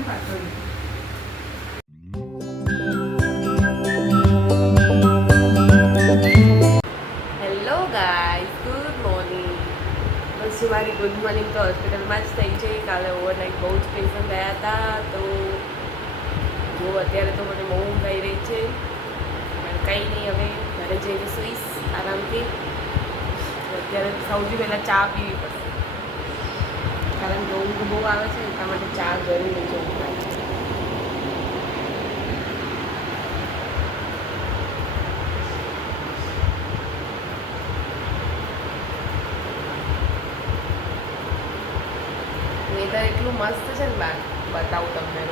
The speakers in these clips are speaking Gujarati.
Hello guys, good morning. બસ મારી ગુડ મોર્નિંગ તો હોસ્પિટલમાં જ થઈ છે. કાલે ઓવરનાઇટ બહુ જ પેશન્ટ ગયા હતા, તો જો અત્યારે તો મને બહુ ઊંઘ આવી રહી છે, પણ કંઈ નહીં, હવે ઘરે જઈને સૂઈશ આરામથી. અત્યારે સૌથી પહેલાં ચા પીવી પડશે, કારણ કે ઊંઘ બહુ આવે છે, એટલા માટે ચા જરૂરી છે. વેધર એટલું મસ્ત છે ને બહાર, બતાવું તમને.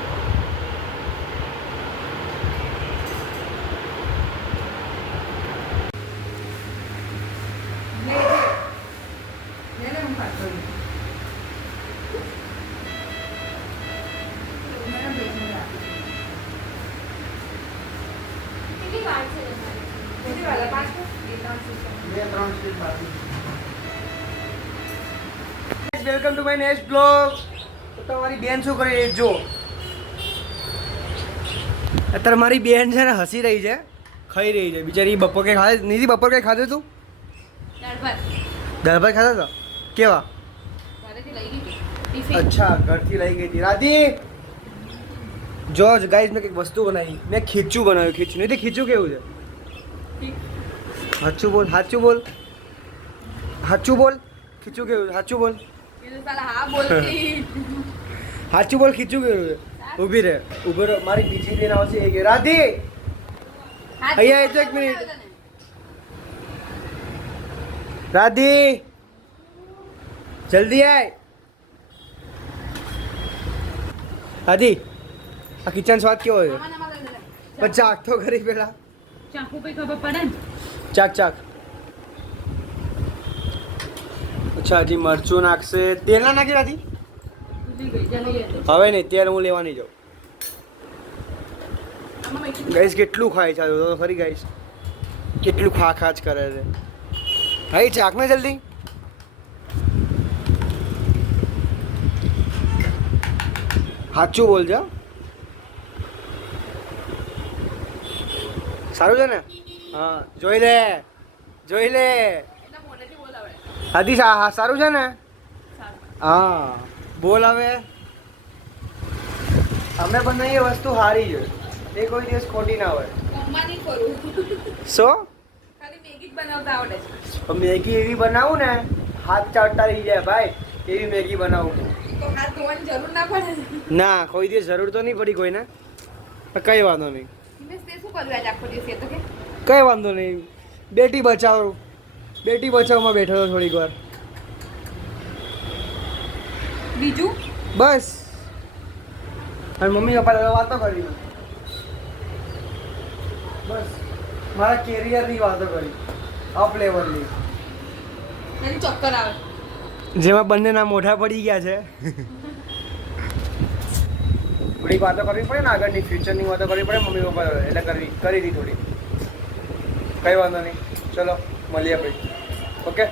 Welcome to my next blog. તો તમારી બેન શું કરી રહી જો અત્યારે મારી બેન છે ને હસી રહી છે, ખાઈ રહી છે બિચારી. બપોર કંઈ ખાધે નીતિ? બપોર કંઈ ખાધું તું? દાળ ભાત ખાધા હતા? કેવા? અચ્છા, ઘરથી લઈ ગઈ હતી. રાધી જો ગાઈસ, મેં કંઈક વસ્તુ બનાવી. મેં ખીચું બનાવ્યું. ખીચું નહીં, ખીચું કેવું છે? સાચું બોલ, સાચું બોલ, સાચું બોલ. ખીચું કેવું છે? સાચું બોલ, સાચું બોલ. ખીચું કેવું છે? ઊભી રહે, ઊભી રહે. મારી બીજી બેન આવશે. એ કે રાધી અહીંયા આવજો, એક મિનિટ. રાધી જલ્દી આય. રાધી, આ કિચન સ્વાદ કેવો છે? પણ ચાક તો ખરી પેલા. ચાકુ કઈ ખબર પડે ને? ચાક ચાક. અચ્છા, હજી મરચું નાખશે. તેલ ના નાખી રાધી? હવે નહીં, તેલ હું લેવાની જાઉં. ગાઈસ કેટલું ખાય છે તો ખરી ગાઈસ, કેટલું ખા ખા જ કરે છે. ભાઈ ચાક ને જલ્દી. સાચું બોલજો. સારું છે ને? હા, જોઈ લે, જોઈ લે. હાદી સારું છે ને? હા, બોલ હવે. અમે બનાવીએ વસ્તુ સારી છે, એ કોઈ દિવસ ખોટી ના હોય. શું? મેગી એવી બનાવું ને, હાથ ચાટતા રહી જાય ભાઈ. એવી મેગી બનાવું ના, કોઈ દિવસ જરૂર તો નહીં પડી કોઈને. કઈ વાંધો નહીં, કઈ વાંધો નહીં. બેટી બચાવો, બેટી બચાવમાં બેઠો હતો થોડીક વાર. બીજું બસ. અને મમ્મી પપ્પા વાતો કરી, બસ મારા કેરિયરની વાતો કરી, અપ લેવલની, ચક્કર આવે, જેમાં બંનેના મોઢા પડી ગયા છે. થોડીક વાતો કરવી પડે ને, આગળની ફ્યુચરની વાતો કરવી પડે મમ્મી પપ્પા જોડે, એટલે કરી હતી થોડી. કઈ વાંધો નહીં, ચલો મળીએ પછી. ઓકે.